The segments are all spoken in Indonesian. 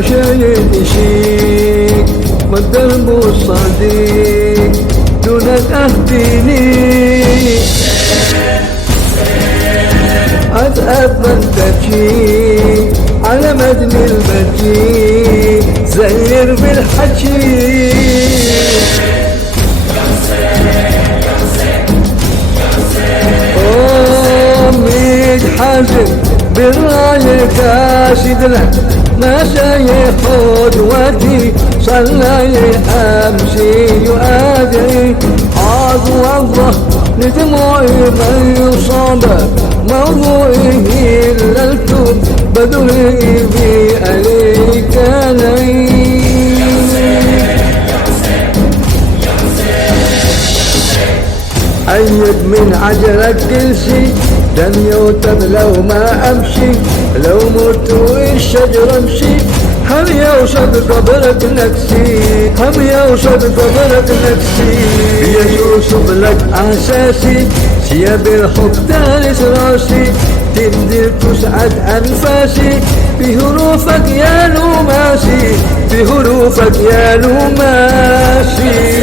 شايل شيك والدرب الصديق دونك أهديني أذهب من تبكي على مدن البكي زير بالحكي أمي حازم بالراية كاسد له ما شايف قدوتي صلى أمشي يؤدي عاض والله لدموعي من يصاب موضوعي إلا الكون بدري في عليك أيد من عجلك كل شي دم يوتب لو ما أمشي لو مت الشجر أمشي هم يوصل قبرك نفسي هم يوصل قبرك نفسي يوصف لك أساسي سياب الحب دارس راسي تنزل تسعد أنفاسي بحروفك يا نوماسي بحروفك يا نوماسي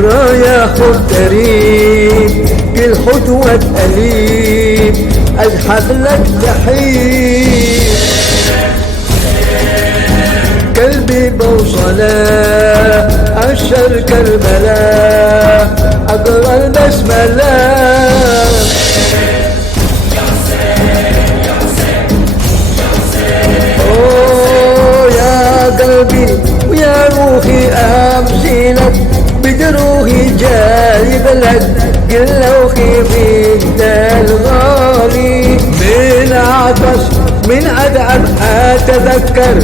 رايح الطريق كل خطوة قريب أزحف لك تحية قلبي بوصله أشر كربلاء أقرأ البسملة أوه يا قلبي ويا روحي أمشي لك بدروحي جايب لك قلوخي فيك الغالي من عطش من أدعم أتذكر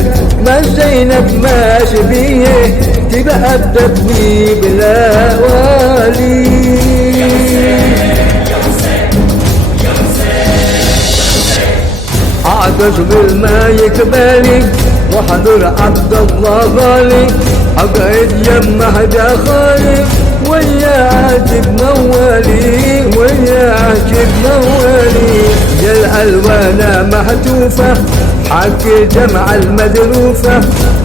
ما زينب ما شبيه تبقى بتبني بلا والي عطش بالما يكبالي وحضر عبد الله غالي أقعد يم هدا خالي ويا عاجب موالي ويا عاجب موالي يا الألوانة محتوفة حكي جمع المدروفة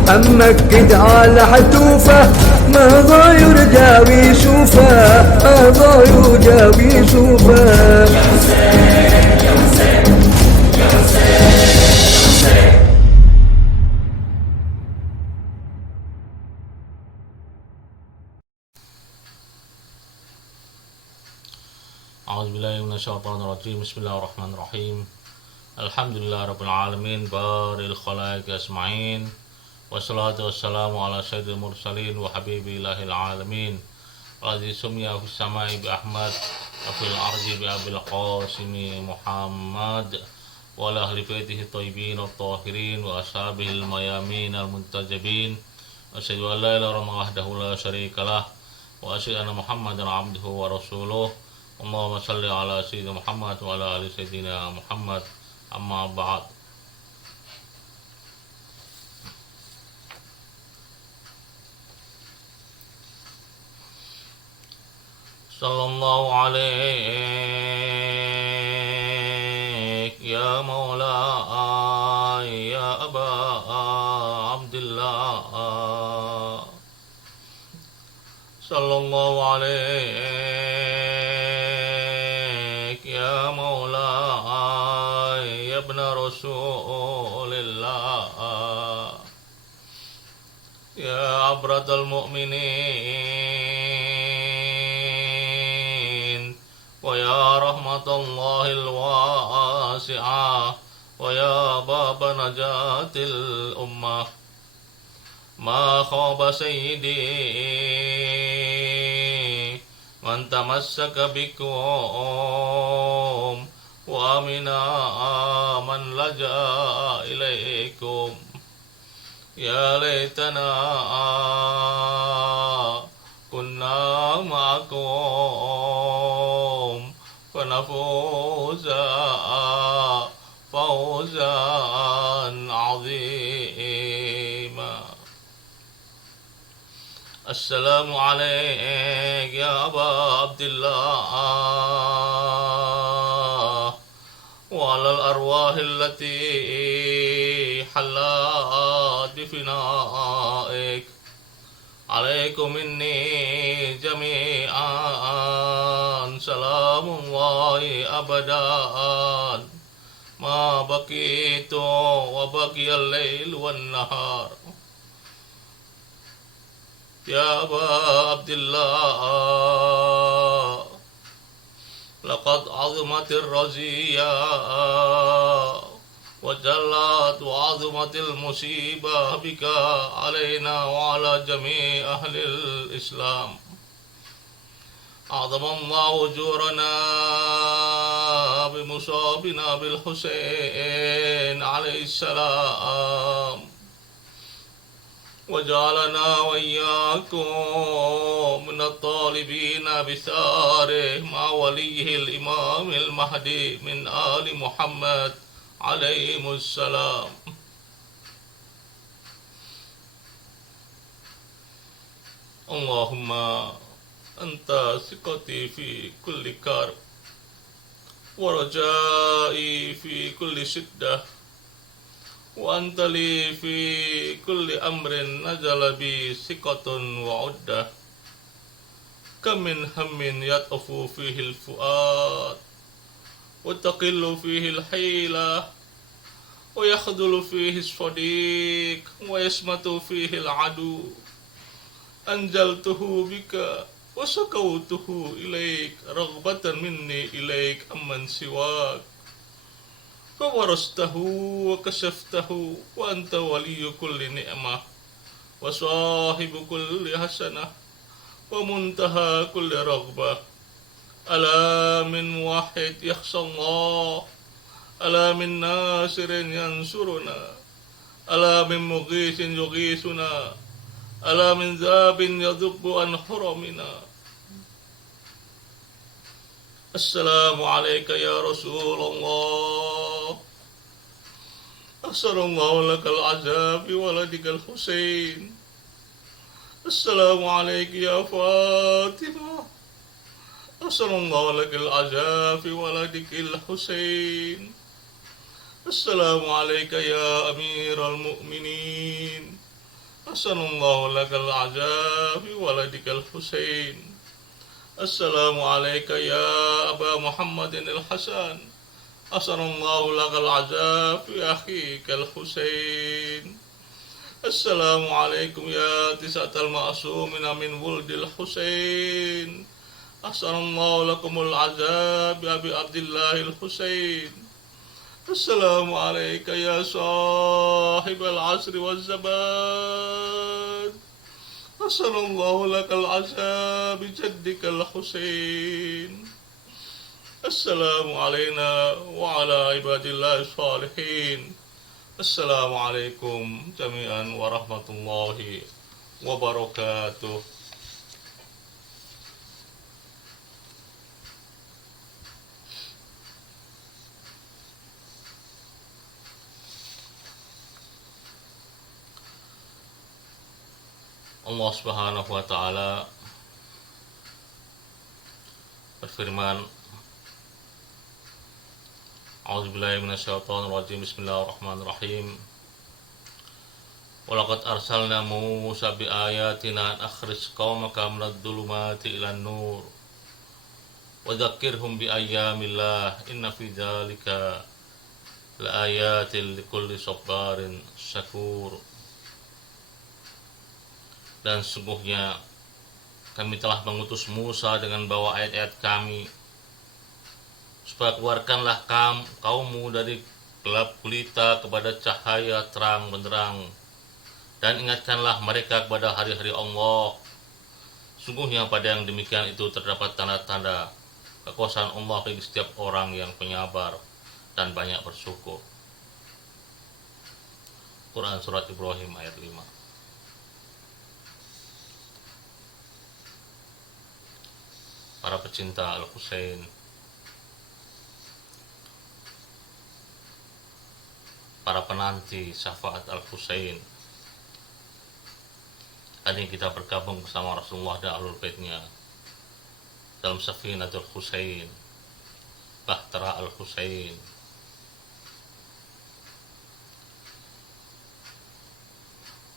أما كد على حتوفة ما ضاير جاوي شوفة ما ضاير جاوي شوفة أعوذ بالله من الشيطان الرجيم بسم الله الرحمن الرحيم الحمد لله رب العالمين بارئ الخلائق أجمعين والصلاة والسلام على سيد المرسلين وحبيب الله العالمين الذي سمي في السماء بأحمد وفي الأرض بأبي القاسم محمد وعلى أهل بيته الطيبين الطاهرين وأصحابه الميامين المنتجبين وأشهد أن لا إله إلا الله وحده لا شريك له وأشهد أن محمدا عبده ورسوله اللهم صل على سيدنا محمد وعلى آل سيدنا محمد أما بعد صلى الله عليك يا مولاي يا أبا عبد الله صلى الله عليك يا مولاي يا ابن رسول الله يا عبرة المؤمنين ويا رحمة الله الواسعة ويا باب نجاة الأمة ما خاب سيدي من تمسك بكم وامنا من لجأ إليكم يا ليتنا كنا معكم فنفوز فوزا عظيما. السلام عليك يا أبا عبد الله وعلى الأرواح التي حلت بفنائك عليكم مني جميعا سلام الله أبدا ما بقيت وبقي الليل والنهار. يا أبا عبد الله لقد عظمت الرزية وجلت وعظمت المصيبة بك علينا وعلى جميع أهل الإسلام. أعظم الله أجورنا بمصابنا بالحسين عليه السلام وجعلنا وإياكم من الطالبين بثاره مع وليه الإمام المهدي من آل محمد عليهم السلام. اللهم أنت ثقتي في كل كرب ورجائي في كل شدة وأنت لي في كل أمر نزل بي ثقة وعدة. كم من هم يطف فيه الفؤاد وتقل فيه الحيلة ويخذل فيه الصديق ويصمت فيه العدو. أنزلته بك وشكوته إليك رغبة مني إليك أمن سواك فورسته وكشفته وأنت ولي كل نعمة وصاحب كل حسنة ومنتهى كل رغبة. ألا من واحد يخشى الله، ألا من ناصر ينصرنا، ألا من مغيث يغيثنا، ألا من ذاب يذب عن حرمنا. السلام عليك يا رسول الله. أسأل الله لك العذاب بولدك الحسين. السلام عليك يا فاطمة. أسأل الله لك العذاب بولدك الحسين. السلام عليك يا أمير المؤمنين. أسأل الله لك العذاب بولدك الحسين. السلام عليك يا أبا محمد الحسن. أسأل الله لك العذاب بأخيك الحسين. السلام عليكم يا تسعة المعصومين من ولد الحسين. أسأل الله لكم العذاب بأبي عبد الله الحسين. السلام عليك يا صاحب العصر والزمان. أسأل الله لك العذاب بجدك الحسين. السلام علينا وعلى عباد الله الصالحين. السلام عليكم جميعا ورحمة الله وبركاته. Allah Subhanahu wa Ta'ala berfirman, A'udzubillahi minasyaitonir rajim. Bismillahirrahmanirrahim. Walaqad arsalna Musa biayatina an akhrij qaumaka minadh dhulumati ilan nur wa dzakkirhum bi ayyamillah inna fi dzalika laayatil likulli sabarin syakur. Dan sungguhnya kami telah mengutus Musa dengan bawa ayat-ayat kami supaya keluarkanlah kaummu dari gelap gulita kepada cahaya terang benderang, dan ingatkanlah mereka kepada hari-hari Allah. Sungguhnya pada yang demikian itu terdapat tanda-tanda kekuasaan Allah bagi setiap orang yang penyabar dan banyak bersyukur. Quran Surat Ibrahim ayat 5. Para pecinta Al-Husain, para penanti syafaat Al-Husain, hari ini kita bergabung bersama Rasulullah dan Ahlul Baitnya dalam Safinatul Husain, Bahtera Al-Husain,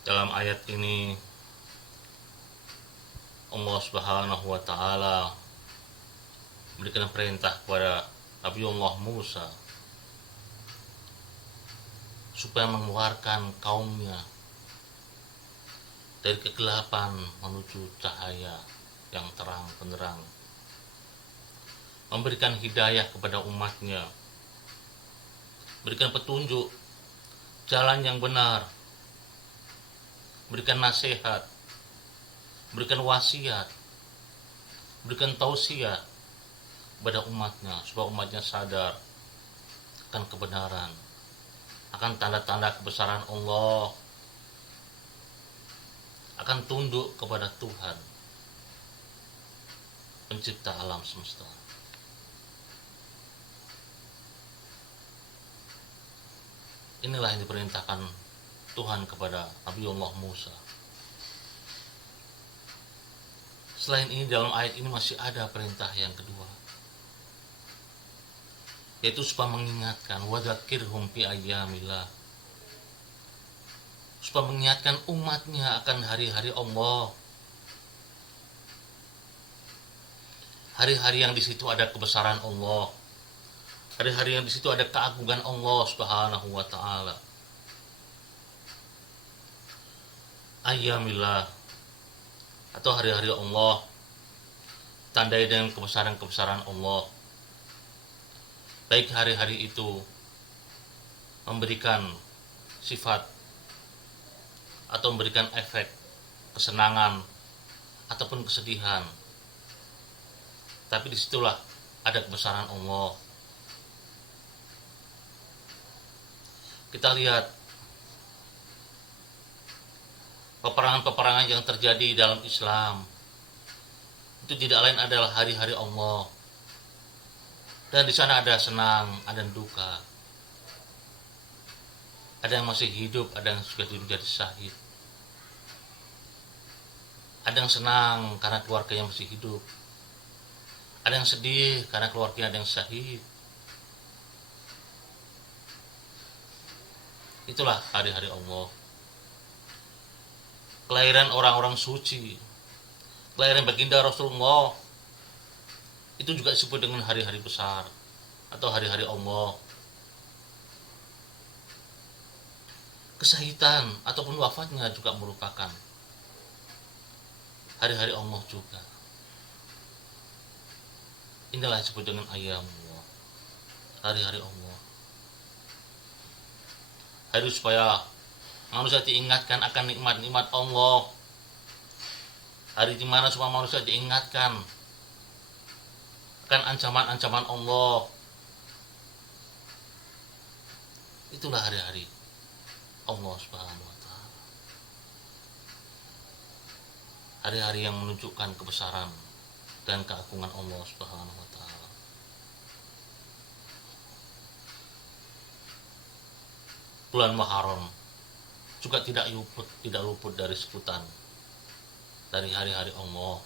Dalam ayat ini Allah Subhanahu wa taala memberikan perintah kepada Nabiullah Musa supaya mengeluarkan kaumnya dari kegelapan menuju cahaya yang terang benderang, memberikan hidayah kepada umatnya, berikan petunjuk jalan yang benar, berikan nasihat, berikan wasiat, berikan tausiah kepada umatnya supaya umatnya sadar akan kebenaran, akan tanda-tanda kebesaran Allah, akan tunduk kepada Tuhan pencipta alam semesta. Inilah yang diperintahkan Tuhan kepada Nabiullah Musa. Selain ini, dalam ayat ini masih ada perintah yang kedua, yaitu supaya mengingatkan wadzakirhum fi ayyamillah, supaya mengingatkan umatnya akan hari-hari Allah, hari-hari yang di situ ada kebesaran Allah, hari-hari yang di situ ada keagungan Allah Subhanahu wa taala. Ayyamillah atau hari-hari Allah tandai dengan kebesaran-kebesaran Allah. Baik hari-hari itu memberikan sifat atau memberikan efek kesenangan ataupun kesedihan, tapi disitulah ada kebesaran Allah. Kita lihat peperangan-peperangan yang terjadi dalam Islam, itu tidak lain adalah hari-hari Allah. Dan di sana ada senang, ada duka. Ada yang masih hidup, ada yang sudah menjadi syahid. Ada yang senang karena keluarganya masih hidup. Ada yang sedih karena keluarganya ada yang syahid. Itulah hari-hari Allah. Kelahiran orang-orang suci, kelahiran baginda Rasulullah, itu juga disebut dengan hari-hari besar atau hari-hari Allah. Kesahitan ataupun wafatnya juga merupakan hari-hari Allah juga. Inilah disebut dengan ayyamullah, hari-hari Allah. Hari supaya manusia diingatkan akan nikmat-nikmat Allah. Hari di mana semua manusia diingatkan akan ancaman-ancaman Allah. Itulah hari-hari Allah Subhanahu wa taala. Hari-hari yang menunjukkan kebesaran dan keagungan Allah Subhanahu wa taala. Bulan Muharram juga tidak luput dari sebutan dari hari-hari Allah.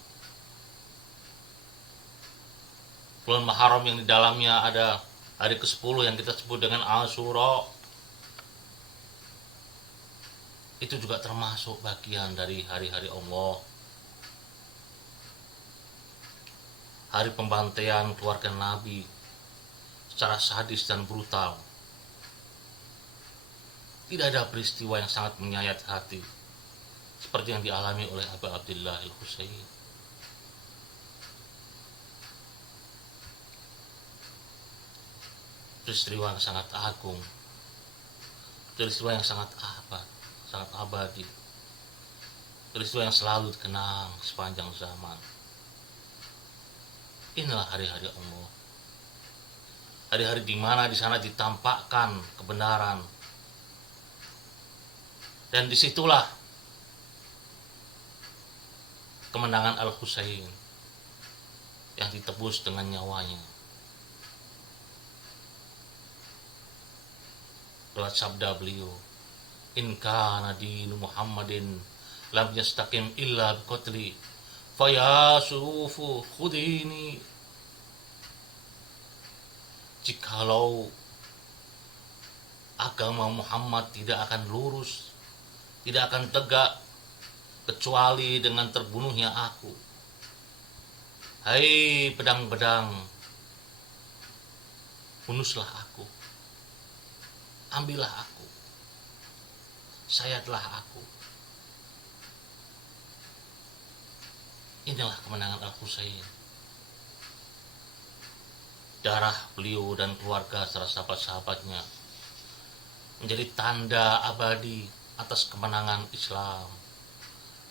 Bulan Muharram yang di dalamnya ada hari ke-10 yang kita sebut dengan Asyura. Itu juga termasuk bagian dari hari-hari Allah. Hari pembantaian keluarga Nabi secara sadis dan brutal. Tidak ada peristiwa yang sangat menyayat hati seperti yang dialami oleh Abu Abdullah Al-Husain. Peristiwa yang sangat agung, peristiwa yang sangat abadi, peristiwa yang selalu dikenang sepanjang zaman. Inilah hari-hari Allah. Hari-hari di mana di sana ditampakkan kebenaran. Dan disitulah kemenangan Al-Husain yang ditebus dengan nyawanya. Lewat sabda beliau, in kana dinu Muhammadin lam yastaqim illa biqatli faya sufu khudini. Jikalau agama Muhammad tidak akan lurus tidak akan tegak kecuali dengan terbunuhnya aku. Hai pedang-pedang, bunuhlah aku, ambillah aku, sayatlah aku. Inilah kemenangan Al-Husain. Darah beliau dan keluarga serta sahabat-sahabatnya menjadi tanda abadi atas kemenangan Islam,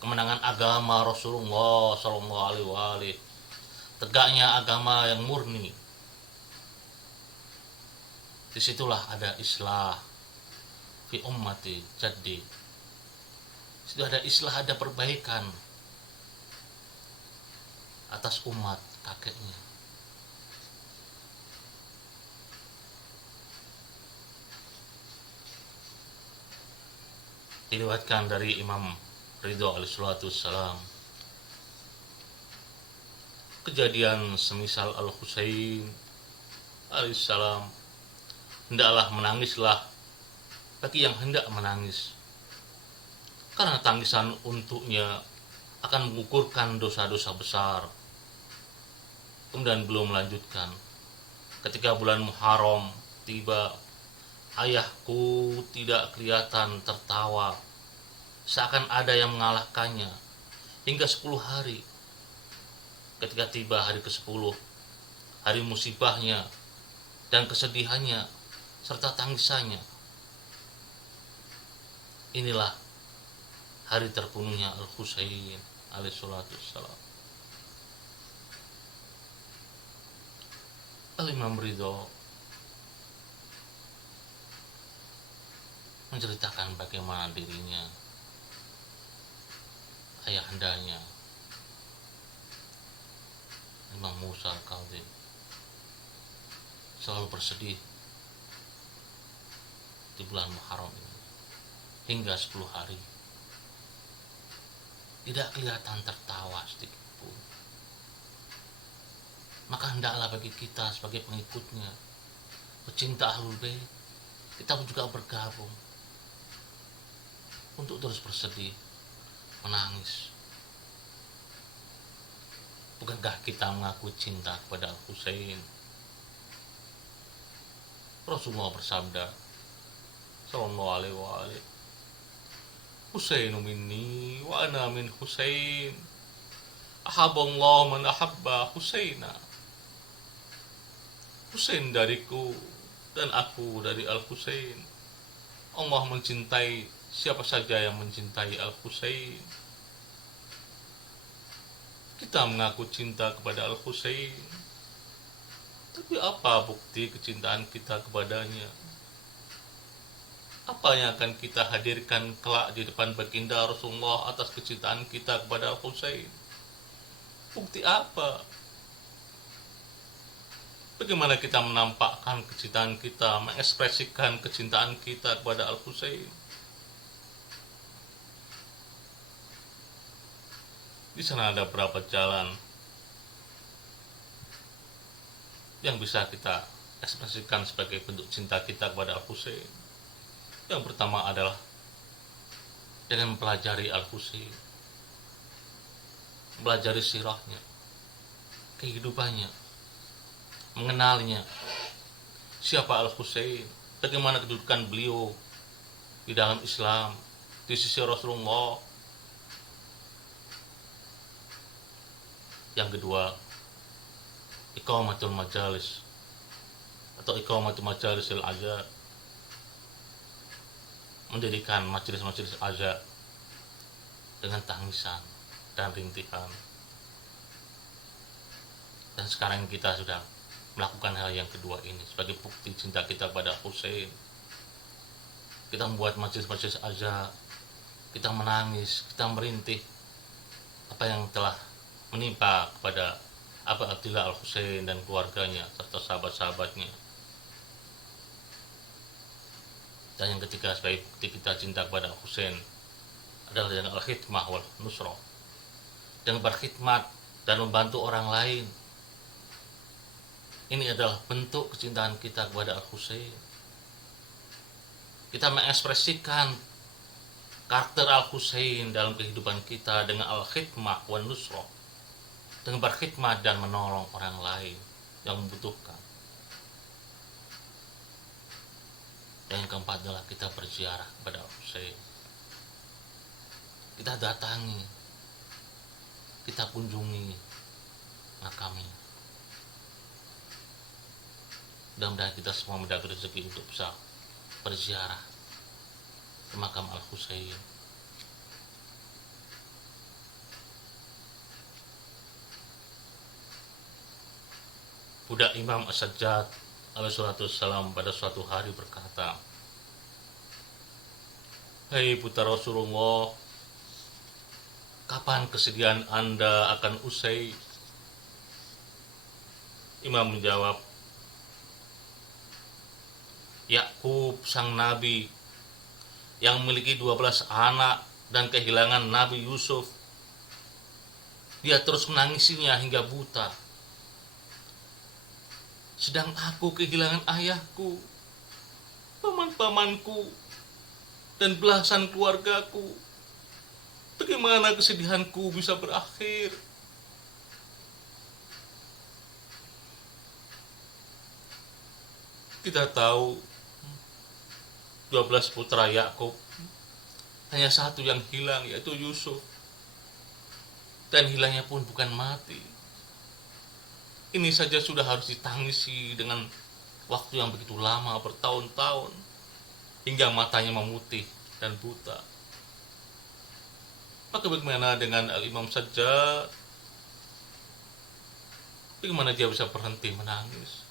kemenangan agama Rasulullah Sallallahu Alaihi Wasallam, tegaknya agama yang murni. Disitulah ada islah fi ummati jadi. Situ ada islah, ada perbaikan atas umat kakeknya. Diriwayatkan dari Imam Ridho alaihissalam, kejadian semisal Al-Husain alaihissalam, hendaklah menangislah bagi yang hendak menangis, karena tangisan untuknya akan mengukurkan dosa-dosa besar. Kemudian belum melanjutkan, ketika bulan Muharram tiba, ayahku tidak kelihatan tertawa, seakan ada yang mengalahkannya hingga 10 hari. Ketika tiba hari ke-10, hari musibahnya dan kesedihannya serta tangisannya, inilah hari terbunuhnya Al-Husain alaihissalam. Al-Imam Ridho menceritakan bagaimana dirinya, ayahandanya Imam Musa Al-Kadzim selalu bersedih di bulan Muharram ini hingga 10 hari, tidak kelihatan tertawa sedikit pun. Maka hendaklah bagi kita sebagai pengikutnya, pecinta Ahlul Bait, kita pun juga bergabung untuk terus bersedih, menangis. Bukankah kita mengaku cinta kepada Al-Husain? Rasulullah bersabda sallallahu alaihi wasallam, Husainu minni wa ana min Husain, ahabballahu man ahabba Husaina. Husain dariku dan aku dari Al-Husain. Allah mencintai siapa saja yang mencintai Al-Husain. Kita mengaku cinta kepada Al-Husain, tapi apa bukti kecintaan kita kepadanya? Apa yang akan kita hadirkan kelak di depan baginda Rasulullah atas kecintaan kita kepada Al-Husain? Bukti apa? Bagaimana kita menampakkan kecintaan kita, mengekspresikan kecintaan kita kepada Al-Husain? Di sana ada beberapa jalan yang bisa kita ekspresikan sebagai bentuk cinta kita kepada Al-Husain. Yang pertama adalah dengan mempelajari Al-Husain, mempelajari sirahnya, kehidupannya, mengenalnya, siapa Al-Husain, bagaimana kedudukan beliau di dalam Islam, di sisi Rasulullah. Yang kedua, iqamatul majalis atau iqamatul majalisil azza, mendirikan majelis-majelis azza dengan tangisan dan rintihan. Dan sekarang kita sudah melakukan hal yang kedua ini sebagai bukti cinta kita pada Husain. Kita membuat majelis-majelis azza, kita menangis, kita merintih apa yang telah menimpa kepada Abu Abdillah Al-Husain dan keluarganya serta sahabat-sahabatnya. Dan yang ketiga sebagai bukti kita cinta kepada Husain adalah dengan al-khidmah wal nusrah, dengan berkhidmat dan membantu orang lain. Ini adalah bentuk kecintaan kita kepada Al-Husain. Kita mengekspresikan karakter Al-Husain dalam kehidupan kita dengan al-khidmah wan nusrah, dengan berkhidmat dan menolong orang lain yang membutuhkan. Dan yang keempat adalah kita berziarah kepada Al-Husain. Kita datangi, kita kunjungi makamnya. Mudah-mudahan kita semua mendapat rezeki untuk bisa berziarah ke makam Al-Husain. Budak Imam As-Sajjad alaihissalam pada suatu hari berkata, "Hei putra Rasulullah, kapan kesedihan Anda akan usai?" Imam menjawab, "Yakub sang nabi yang memiliki 12 anak dan kehilangan Nabi Yusuf, dia terus menangisinya hingga buta. Sedang aku kehilangan ayahku, paman-pamanku, dan belasan keluargaku. Bagaimana kesedihanku bisa berakhir?" Kita tahu 12 putra Yakub, hanya satu yang hilang, yaitu Yusuf. Dan hilangnya pun bukan mati. Ini saja sudah harus ditangisi dengan waktu yang begitu lama, bertahun-tahun, hingga matanya memutih dan buta. Maka bagaimana dengan Al-Imam Sajjad? Bagaimana dia bisa berhenti menangis,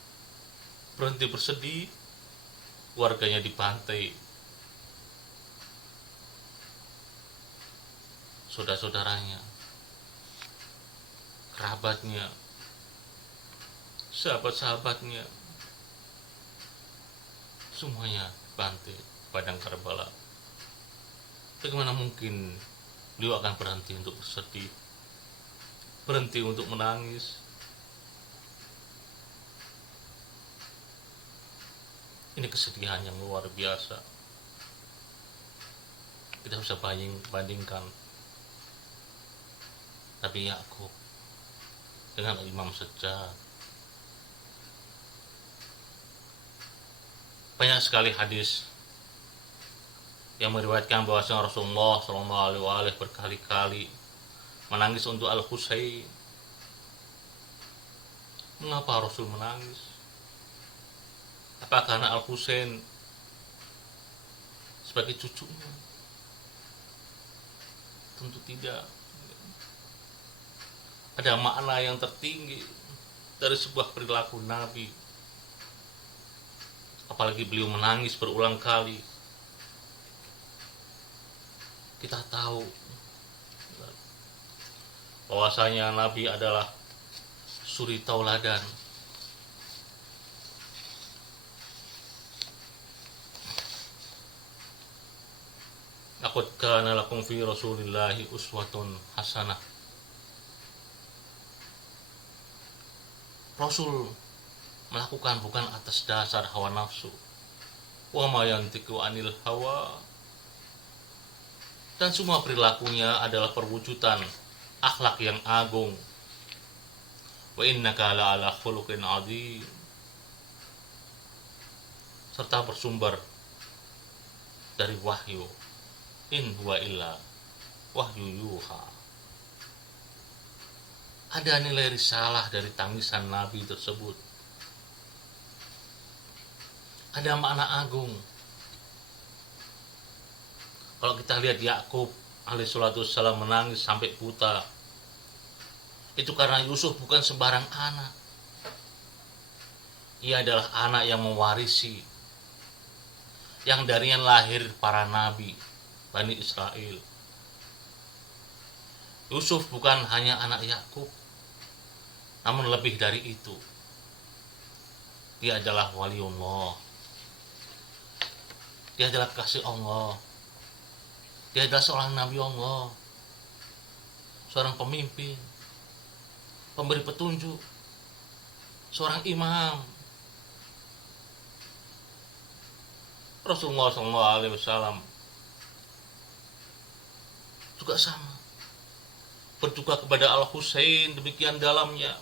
berhenti bersedih? Warganya dibantai, saudara-saudaranya, kerabatnya, sahabat-sahabatnya, semuanya bantai padang Karbala. Bagaimana mungkin beliau akan berhenti untuk bersedih, berhenti untuk menangis? Ini kesedihan yang luar biasa. Kita bisa bandingkan Nabi Yakub dengan Imam Sajjad. Banyak sekali hadis yang meriwayatkan bahwasanya Rasulullah SAW berkali-kali menangis untuk Al-Husain. Mengapa Rasul menangis? Apa karena Al-Husain sebagai cucunya? Tentu tidak. Ada makna yang tertinggi dari sebuah perilaku Nabi. Apalagi beliau menangis berulang kali. Kita tahu bahwasanya Nabi adalah suri tauladan. Laqad kana lakum fi Rasulillahi uswatun hasanah. Rasul melakukan bukan atas dasar hawa nafsu. Wa ma yantiqu anil hawa. Dan semua perilakunya adalah perwujudan akhlak yang agung. Wa innaka la'ala khuluqin 'adzim. Serta bersumber dari wahyu. In huwa illa wahyu yuha. Ada nilai risalah dari tangisan Nabi tersebut. Ada makna agung. Kalau kita lihat Yakub alaihissalam menangis sampai buta, itu karena Yusuf bukan sembarang anak. Ia adalah anak yang mewarisi, yang darinya lahir para nabi Bani Israel. Yusuf bukan hanya anak Yakub, namun lebih dari itu. Dia adalah waliullah. Dia adalah kasih Allah. Dia adalah seorang nabi Allah, seorang pemimpin, pemberi petunjuk, seorang imam. Rasulullah SAW juga sama. Berduka kepada Al-Husain demikian dalamnya.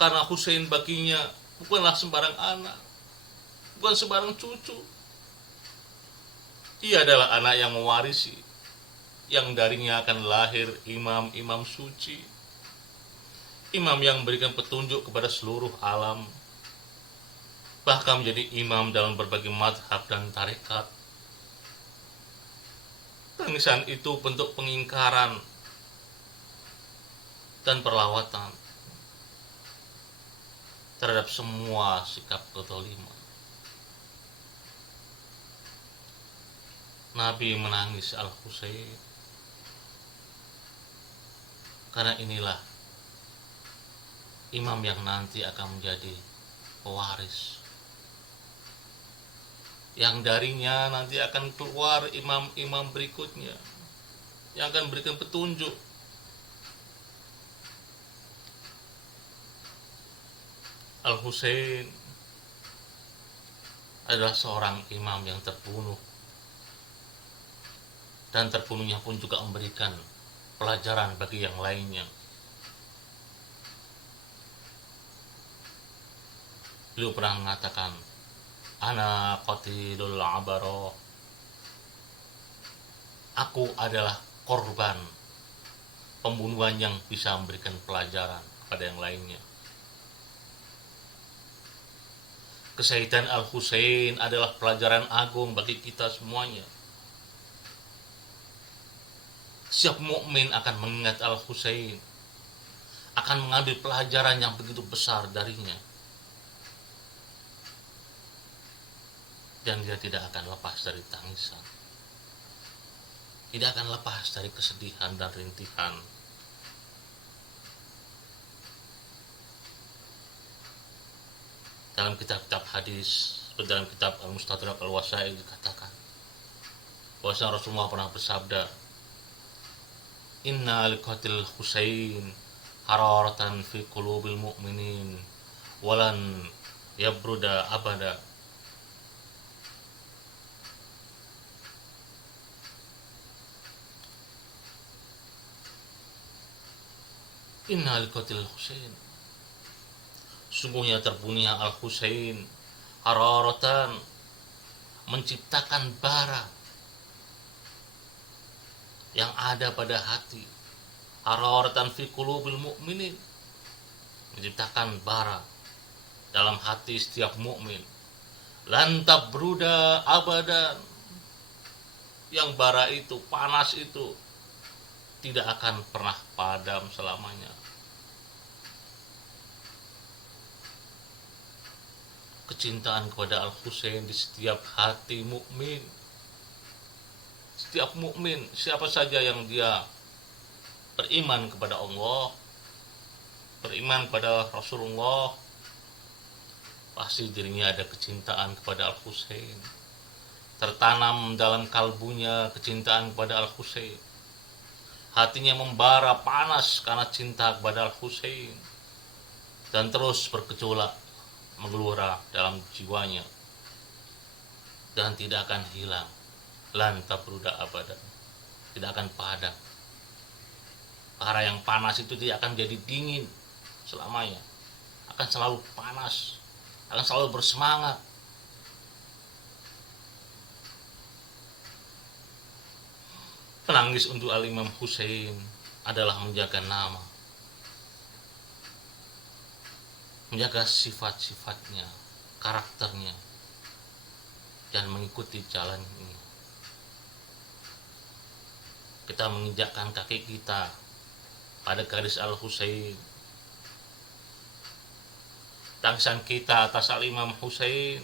Karena Husain baginya bukanlah sembarang anak, bukan sembarang cucu. Ia adalah anak yang mewarisi, yang darinya akan lahir imam-imam suci, imam yang memberikan petunjuk kepada seluruh alam, bahkan menjadi imam dalam berbagai mazhab dan tarekat. Tangisan itu bentuk pengingkaran dan perlawatan terhadap semua sikap kezaliman. Nabi menangis Al-Husain karena inilah imam yang nanti akan menjadi pewaris, yang darinya nanti akan keluar imam-imam berikutnya yang akan berikan petunjuk. Al-Husain adalah seorang imam yang terbunuh, dan terbunuhnya pun juga memberikan pelajaran bagi yang lainnya. Beliau pernah mengatakan, ana qatilul abaro, aku adalah korban pembunuhan yang bisa memberikan pelajaran kepada yang lainnya. Kesyahidan Al-Husain adalah pelajaran agung bagi kita semuanya. Setiap mukmin akan mengingat Al-Husain, akan mengambil pelajaran yang begitu besar darinya, dan dia tidak akan lepas dari tangisan, tidak akan lepas dari kesedihan dan rintihan. Dalam kitab-kitab hadis, dalam kitab Al-Mustadrak Al-Wasail dikatakan bahwa Rasulullah pernah bersabda, inna liqatil Husain hararatan fi qulubil mu'minin walan yabruda abada. Inna liqatil Husain, sungguhnya terbunuhnya Al-Husain hararatan, menciptakan bara yang ada pada hati. Hararatan fi qulubil mu'minin, menciptakan bara dalam hati setiap mukmin. Lan tabruda abadan, yang bara itu, panas itu tidak akan pernah padam selamanya. Kecintaan kepada Al-Husain di setiap hati mukmin. Setiap mukmin, siapa saja yang dia beriman kepada Allah, beriman kepada Rasulullah, pasti dirinya ada kecintaan kepada Al-Husain. Tertanam dalam kalbunya kecintaan kepada Al-Husain. Hatinya membara panas karena cinta kepada Al-Husain, dan terus bergejolak menggelora dalam jiwanya, dan tidak akan hilang. Lan tabruda abadan, tidak akan padam. Bara yang panas itu tidak akan jadi dingin selamanya, akan selalu panas, akan selalu bersemangat. Menangis untuk Al-Imam Husain adalah menjaga nama, menjaga sifat-sifatnya, karakternya, dan mengikuti jalan ini. Kita menginjakkan kaki kita pada garis Al-Husain. Tangisan kita atas Al-Imam Husain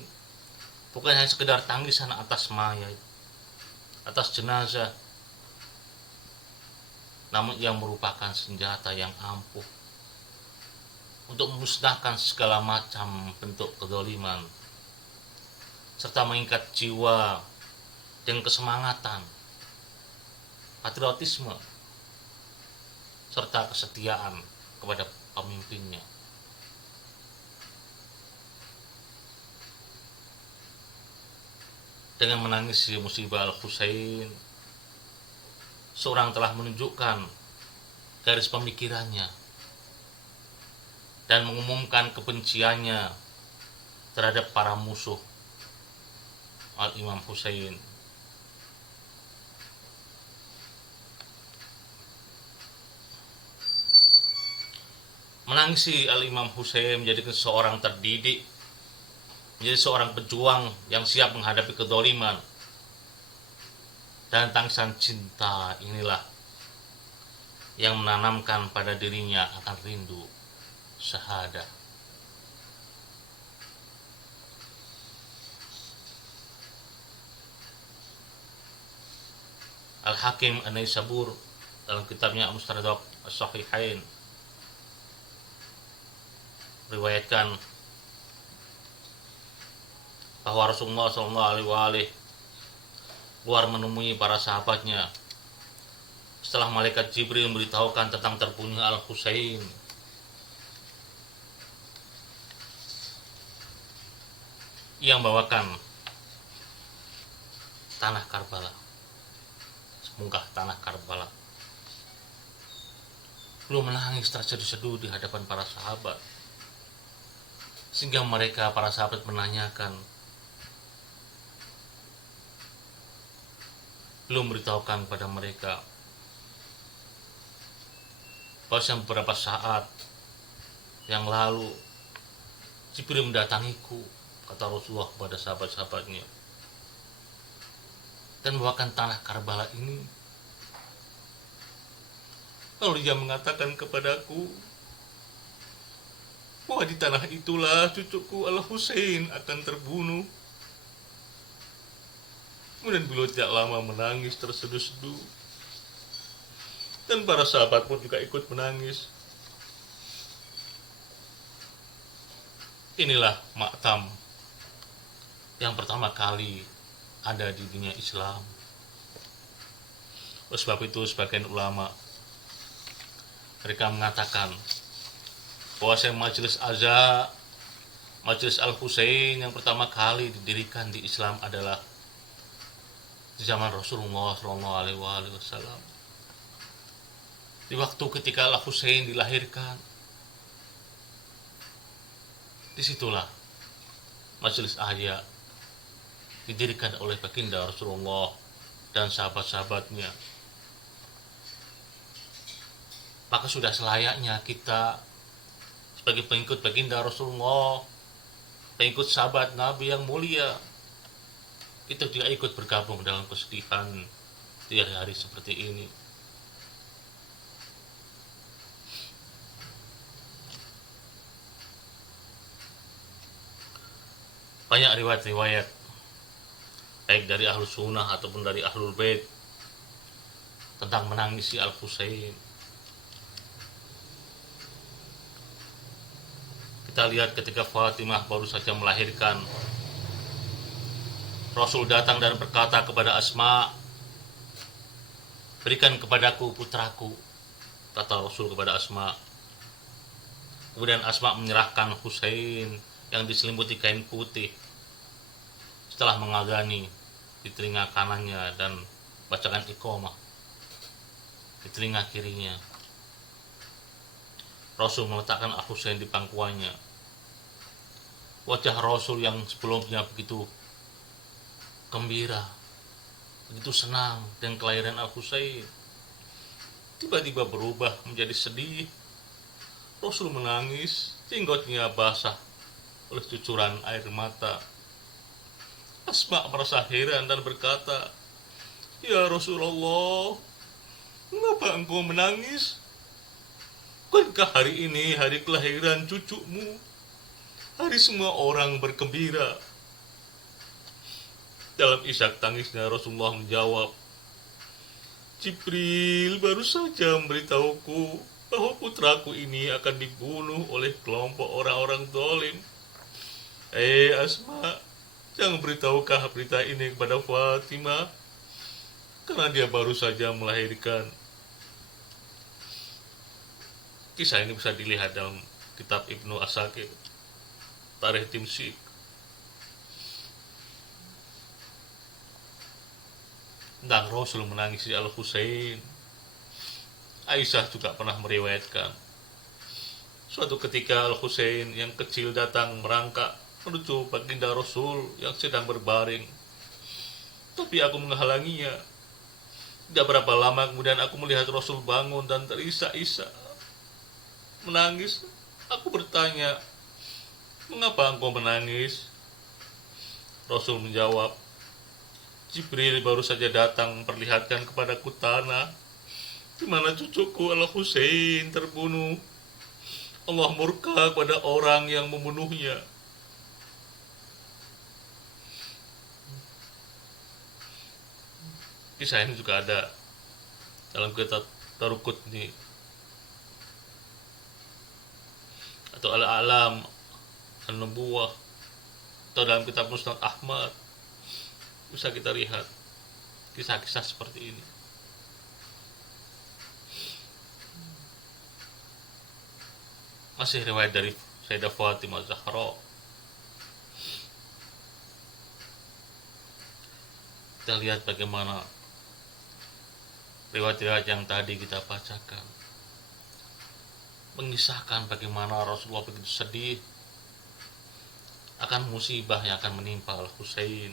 bukan hanya sekedar tangisan atas mayat, atas jenazah, namun yang merupakan senjata yang ampuh untuk memusnahkan segala macam bentuk kezaliman, serta mengikat jiwa dengan kesemangatan, patriotisme, serta kesetiaan kepada pemimpinnya. Dengan menangisi musibah Al-Husain, seorang telah menunjukkan garis pemikirannya dan mengumumkan kebenciannya terhadap para musuh Al-Imam Husain. Menangisi Al-Imam Husain menjadi seorang terdidik, menjadi seorang pejuang yang siap menghadapi kezaliman. Dan tangisan cinta inilah yang menanamkan pada dirinya akan rindu syahadah. Al-Hakim An-Naisabur dalam kitabnya Mustadrak As-Sahihain riwayatkan bahwa Rasulullah SAW keluar menemui para sahabatnya setelah malaikat Jibril memberitahukan tentang terbunuhnya Al-Husain. Ia membawakan tanah Karbala, semunggah tanah Karbala. Belum menangis terseduh-seduh di hadapan para sahabat, sehingga mereka para sahabat menanyakan, belum beritahukan kepada mereka bahwa beberapa saat yang lalu Jibril mendatangiku, kata Rasulullah kepada sahabat-sahabatnya, dan membawakan tanah Karbala ini. Lalu dia mengatakan kepadaku bahwa di tanah itulah cucuku Al-Husain akan terbunuh. Kemudian beliau tidak lama menangis terseduh-seduh, dan para sahabat pun juga ikut menangis. Inilah maktam yang pertama kali ada di dunia Islam. Oleh sebab itu sebagian ulama mereka mengatakan bahwa majelis Aza, majelis Al-Husain yang pertama kali didirikan di Islam adalah di zaman Rasulullah SAW. Di waktu ketika Al-Husain dilahirkan, disitulah majelis Ahya didirikan oleh baginda Rasulullah dan sahabat-sahabatnya. Maka sudah selayaknya kita sebagai pengikut baginda Rasulullah, pengikut sahabat Nabi yang mulia, kita juga ikut bergabung dalam kesedihan di hari-hari seperti ini. Banyak riwayat-riwayat baik dari Ahlus Sunnah ataupun dari Ahlul Bait tentang menangisi Al-Husain. Kita lihat ketika Fatimah baru saja melahirkan, Rasul datang dan berkata kepada Asma, "Berikan kepadaku putraku," kata Rasul kepada Asma. Kemudian Asma menyerahkan Husain yang diselimuti kain putih setelah mengagani di telinga kanannya dan bacakan iqamah di telinga kirinya. Rasul meletakkan Al-Husain di pangkuannya. Wajah Rasul yang sebelumnya begitu gembira, begitu senang dengan kelahiran Al-Husain, tiba-tiba berubah menjadi sedih. Rasul menangis, jenggotnya basah oleh cucuran air mata. Asma merasa heran dan berkata, "Ya Rasulullah, mengapa engkau menangis? Bukankah hari ini hari kelahiran cucumu? Hari semua orang bergembira." Dalam isak tangisnya Rasulullah menjawab, "Jibril baru saja memberitahuku bahwa putraku ini akan dibunuh oleh kelompok orang-orang zalim. Asma, jangan beritahukah berita ini kepada Fatimah, karena dia baru saja melahirkan." Kisah ini bisa dilihat dalam kitab Ibnu Asakir, Tarikh Dimsyik. Tentang Rasul menangisi Al-Husain Aisyah juga pernah meriwayatkan, suatu ketika Al-Husain yang kecil datang merangkak menuju baginda Rasul yang sedang berbaring. Tapi aku menghalanginya. Tidak berapa lama kemudian aku melihat Rasul bangun dan terisak-isak, menangis. Aku bertanya, "Mengapa engkau menangis?" Rasul menjawab, "Jibril baru saja datang memperlihatkan kepadaku tanah di mana cucuku Al-Husain terbunuh. Allah murka kepada orang yang membunuhnya." Kisah ini juga ada dalam kitab Daraqutni atau Al-A'lam An-Nubuwah atau dalam kitab Musnad Ahmad. Bisa kita lihat kisah-kisah seperti ini. Masih riwayat dari Sayyidah Fatimah Zahra. Kita lihat bagaimana riwayat-riwayat yang tadi kita bacakan mengisahkan bagaimana Rasulullah begitu sedih akan musibah yang akan menimpa Al-Husain.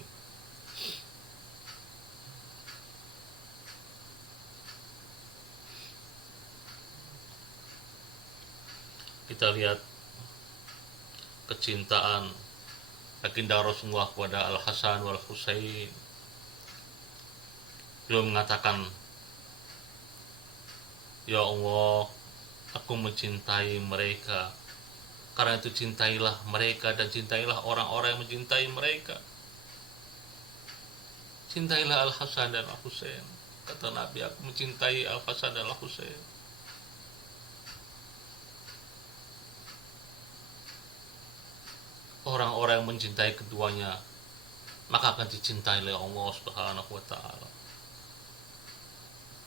Kita lihat kecintaan baginda Rasulullah kepada Al-Hasan wal Husain. Beliau mengatakan, "Ya Allah, aku mencintai mereka. Karena itu cintailah mereka dan cintailah orang-orang yang mencintai mereka. Cintailah Al-Hasan dan Al-Husain." Kata Nabi, "Aku mencintai Al-Hasan dan Al-Husain." Orang-orang yang mencintai keduanya maka akan dicintai oleh Allah Subhanahu wa Ta'ala.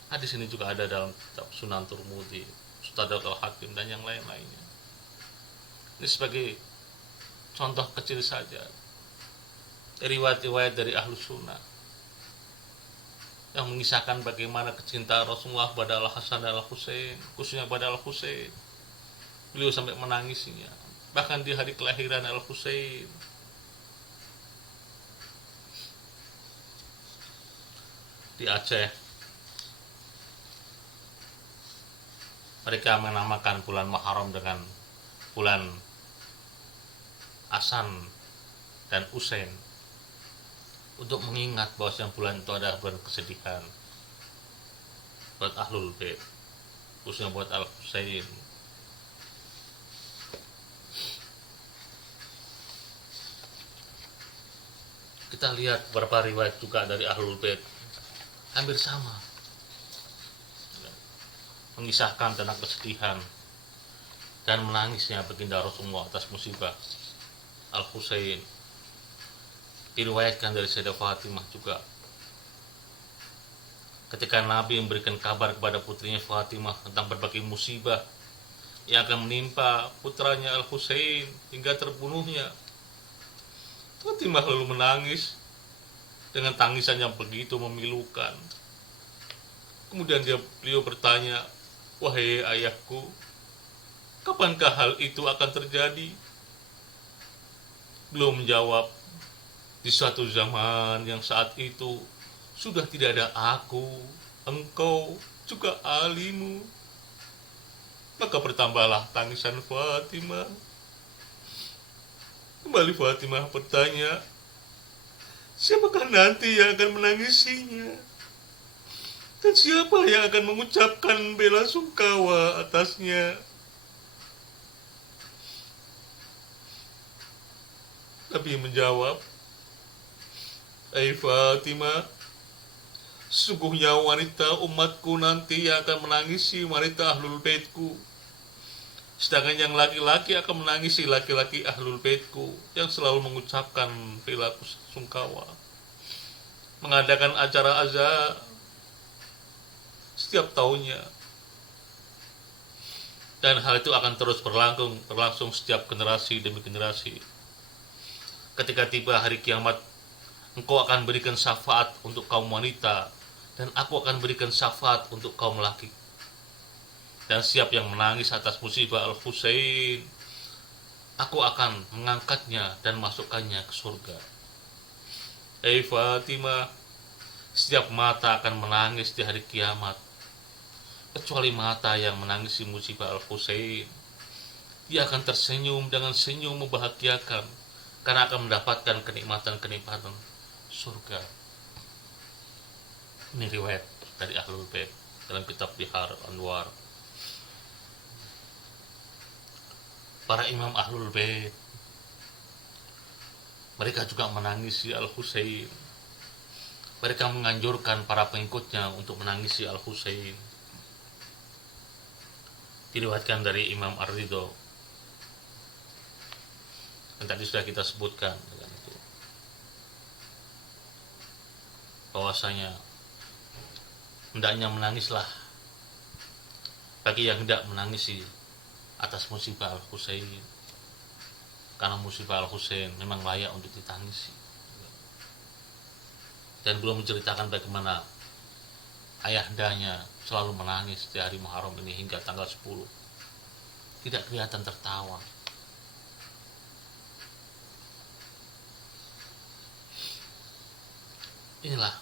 Hadis ini juga ada dalam kitab Sunan Tirmidzi, Mustadrak Al-Hakim dan yang lain-lainnya. Ini sebagai contoh kecil saja riwayat-riwayat dari Ahlus Sunnah yang mengisahkan bagaimana kecintaan Rasulullah kepada Al-Hasan dan Al-Husain, khususnya pada Al-Husain. Beliau sampai menangisinya, bahkan di hari kelahiran Al-Husain. Di Aceh mereka menamakan bulan Muharram dengan bulan Hasan dan Husain untuk mengingat bahwa bulan itu adalah bulan kesedihan buat Ahlul Bait, khususnya buat Al-Husain. Kita lihat beberapa riwayat juga dari Ahlul Bait hampir sama, mengisahkan tentang kesedihan dan menangisnya baginda Rasulullah atas musibah Al-Husain. Diriwayatkan dari Sayyidah Fatimah juga, ketika Nabi memberikan kabar kepada putrinya Fatimah tentang berbagai musibah yang akan menimpa putranya Al-Husain hingga terbunuhnya, Fatimah lalu menangis dengan tangisan yang begitu memilukan. Kemudian beliau bertanya, "Wahai ayahku, kapankah hal itu akan terjadi?" Beliau menjawab, "Di suatu zaman yang saat itu sudah tidak ada aku, engkau, juga alimu." Maka bertambahlah tangisan Fatimah. Kembali Fatimah bertanya, "Siapakah nanti yang akan menangisinya? Dan siapa yang akan mengucapkan bela sungkawa atasnya?" Nabi menjawab, "Hai Fatimah, sesungguhnya wanita umatku nanti yang akan menangisi wanita Ahlul Baitku. Sedangkan yang laki-laki akan menangisi laki-laki Ahlul Baitku yang selalu mengucapkan bela sungkawa, mengadakan acara azan setiap tahunnya. Dan hal itu akan terus berlangsung setiap generasi demi generasi. Ketika tiba hari kiamat, engkau akan berikan syafaat untuk kaum wanita, dan aku akan berikan syafaat untuk kaum laki. dan siap yang menangis atas musibah Al-Husain, aku akan mengangkatnya dan masukkannya ke surga. Hei Fatimah, setiap mata akan menangis di hari kiamat, kecuali mata yang menangisi musibah Al-Husain. Dia akan tersenyum dengan senyum membahagiakan, karena akan mendapatkan kenikmatan-kenikmatan surga. Ini riwayat dari Ahlul Bait dalam kitab Bihar Anwar. Para imam Ahlul Bait, mereka juga menangisi Al-Husain. Mereka menganjurkan para pengikutnya untuk menangisi Al-Husain. Diriwayatkan dari Imam Ar-Ridho, yang tadi sudah kita sebutkan, bahwasanya hendaknya menangislah bagi yang hendak menangisi atas musibah Al-Husain, karena musibah Al-Husain memang layak untuk ditangisi. Dan belum menceritakan bagaimana ayahandanya selalu menangis di hari Muharram ini hingga tanggal 10, tidak kelihatan tertawa. Inilah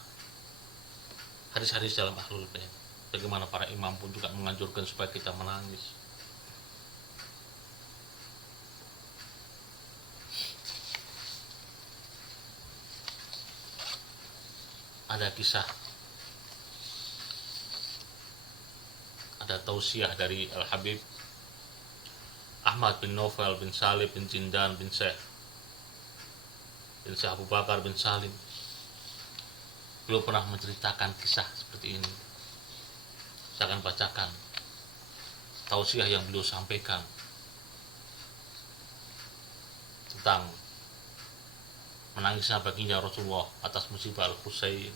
hadis-hadis dalam Ahlul Bait. Bagaimana para imam pun juga menganjurkan supaya kita menangis. Ada kisah, ada tausiah dari Al-Habib Ahmad bin Naufal bin Salim bin Jindan bin Syekh Abu Bakar bin Salim. Beliau pernah menceritakan kisah seperti ini. Saya akan bacakan tausiah yang beliau sampaikan tentang menangisnya baginda Rasulullah atas musibah Al-Husain.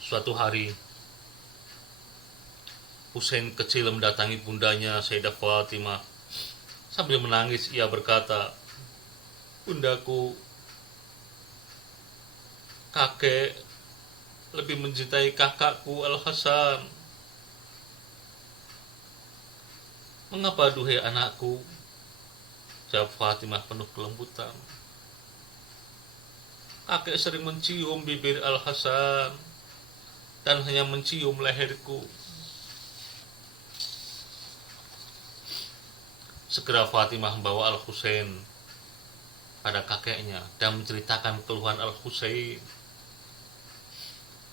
Suatu hari, Husain kecil mendatangi bundanya Sayyidah Fatimah. Sambil menangis ia berkata, "Bundaku, kakek lebih mencintai kakakku Al-Hasan. Mengapa duhai anakku?" Jawab Fatimah penuh kelembutan, "Kakek sering mencium bibir Al-Hasan dan hanya mencium leherku." Segera Fatimah membawa Al-Husain pada kakeknya dan menceritakan keluhan Al-Husain.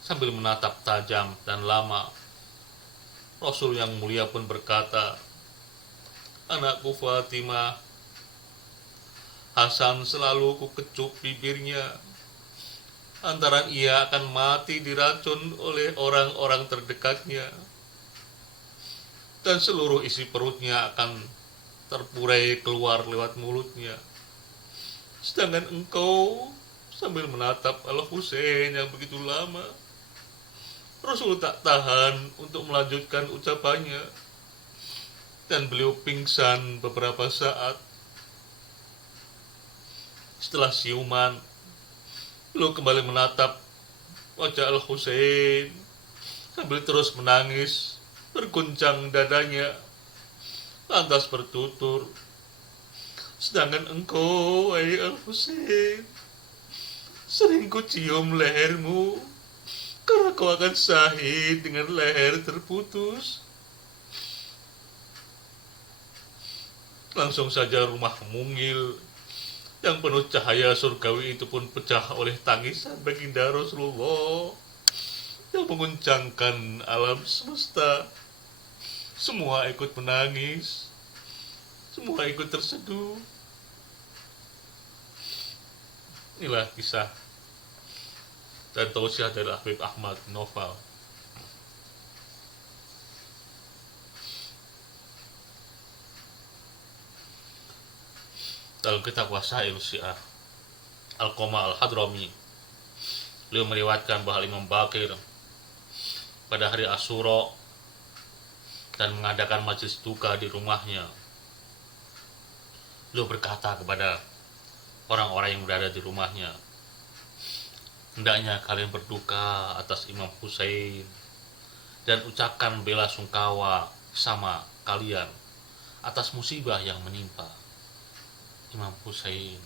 Sambil menatap tajam dan lama, Rasul yang mulia pun berkata, "Anakku Fatimah, Hasan selalu kukecup bibirnya. Antara ia akan mati diracun oleh orang-orang terdekatnya, dan seluruh isi perutnya akan terpurai keluar lewat mulutnya. Sedangkan engkau," sambil menatap Al-Husain yang begitu lama, Rasul tak tahan untuk melanjutkan ucapannya, dan beliau pingsan beberapa saat. Setelah siuman, beliau kembali menatap wajah Al-Husain sambil terus menangis, berguncang dadanya. Lantas bertutur, "Sedangkan engkau, wahai Al-Husain, sering kucium lehermu, karena kau akan syahid dengan leher terputus." Langsung saja rumah mungil yang penuh cahaya surgawi itu pun pecah oleh tangisan baginda Rasulullah yang menguncangkan alam semesta. Semua ikut menangis, semua ikut terseduh. Inilah kisah dan tausiah dari Habib Ahmad Naufal. Dalam kitab Wasail Syiah Al-Qoma Al-Hadrami, beliau meriwayatkan bahwa Imam Baqir pada hari Asyura dan mengadakan majelis duka di rumahnya. Beliau berkata kepada orang-orang yang berada di rumahnya, hendaknya kalian berduka atas Imam Husain dan ucapkan bela sungkawa sama kalian atas musibah yang menimpa Imam Husain.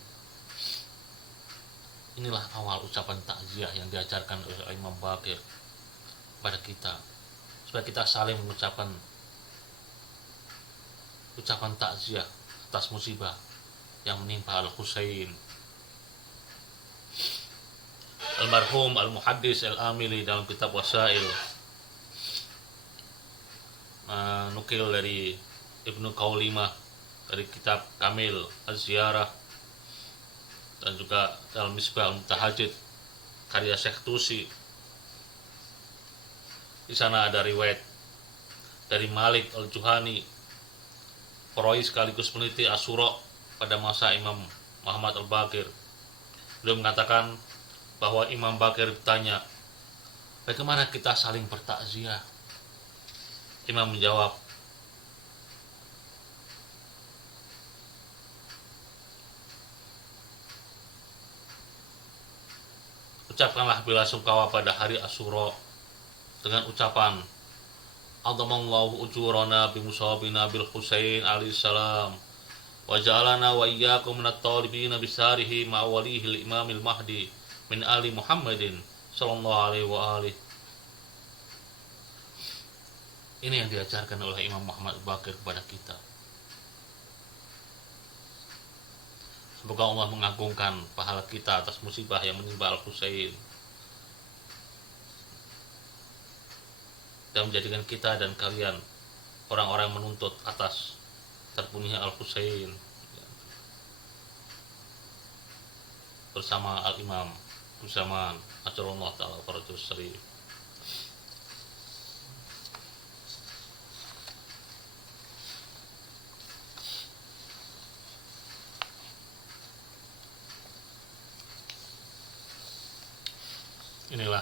Inilah awal ucapan takziah yang diajarkan oleh Imam Baqir pada kita, supaya kita saling mengucapkan ucapan takziah atas musibah yang menimpa Al-Husain. Almarhum Al-Muhaddis Al-Amili dalam kitab Wasail menukil dari Ibnu Qaulimah dari kitab Kamil Az-Ziyarah, dan juga dalam Misbah Al-Mutahajjid karya Syekh Tusi. Di sana ada riwayat dari Malik Al-Juhani, perawi sekaligus peneliti Asyura pada masa Imam Muhammad Al-Baqir. Beliau mengatakan bahwa Imam Baqir bertanya, bagaimana kita saling bertakziah? Imam menjawab, ucapkanlah bela sungkawa pada hari Asyura dengan ucapan Adamallahu ujurana bimusabina bil Husain alaihi salam wa ja'alana wa iyyakum minat talibina bisarihi ma walihil imamil mahdi min ali Muhammadin sallallahu alaihi wa alihi. Ini yang diajarkan oleh Imam Muhammad Baqir kepada kita. Semoga Allah mengagungkan pahala kita atas musibah yang menimpa Al-Husain dan menjadikan kita dan kalian orang-orang yang menuntut atas terbunuhnya Al-Husain bersama Al-Imam Husaman Ajrullah Ta'ala Faratus Sharif. Inilah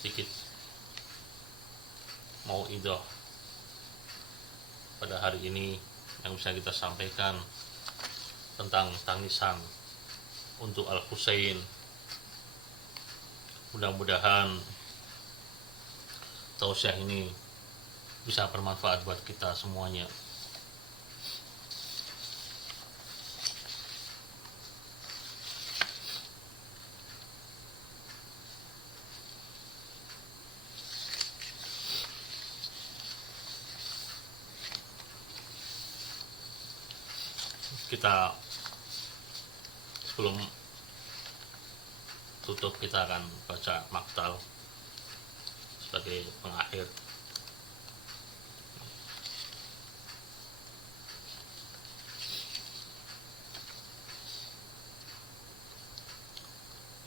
sedikit mauidhah pada hari ini yang bisa kita sampaikan tentang tangisan untuk Al-Husain. Mudah-mudahan tausiah ini bisa bermanfaat buat kita semuanya. Kita sebelum tutup kita akan baca maktal sebagai pengakhir.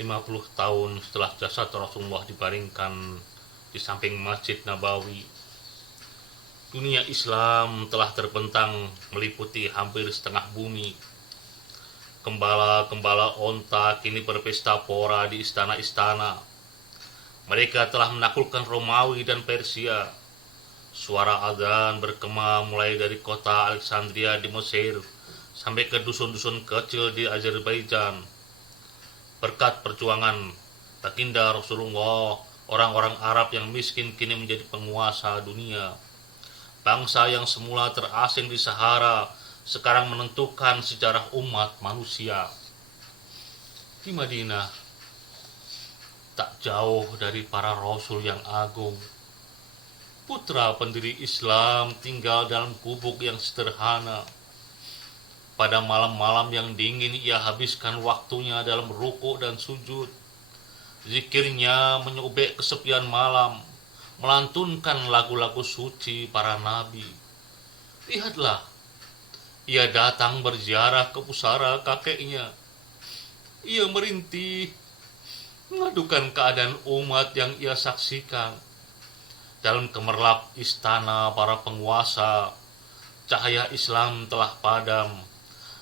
Lima 50 tahun setelah jasad Rasulullah dibaringkan di samping Masjid Nabawi, dunia Islam telah terbentang meliputi hampir setengah bumi. Gembala-gembala onta kini berpesta pora di istana-istana. Mereka telah menaklukkan Romawi dan Persia. Suara adzan bergema mulai dari kota Alexandria di Mesir sampai ke dusun-dusun kecil di Azerbaijan. Berkat perjuangan baginda Rasulullah, orang-orang Arab yang miskin kini menjadi penguasa dunia. Bangsa yang semula terasing di Sahara sekarang menentukan sejarah umat manusia. Di Madinah, tak jauh dari para rasul yang agung, putra pendiri Islam tinggal dalam gubuk yang sederhana. Pada malam-malam yang dingin ia habiskan waktunya dalam rukuk dan sujud. Zikirnya menyobek kesepian malam, melantunkan lagu-lagu suci para nabi. Lihatlah, ia datang berziarah ke pusara kakeknya. Ia merintih, mengadukan keadaan umat yang ia saksikan. Dalam gemerlap istana para penguasa, cahaya Islam telah padam.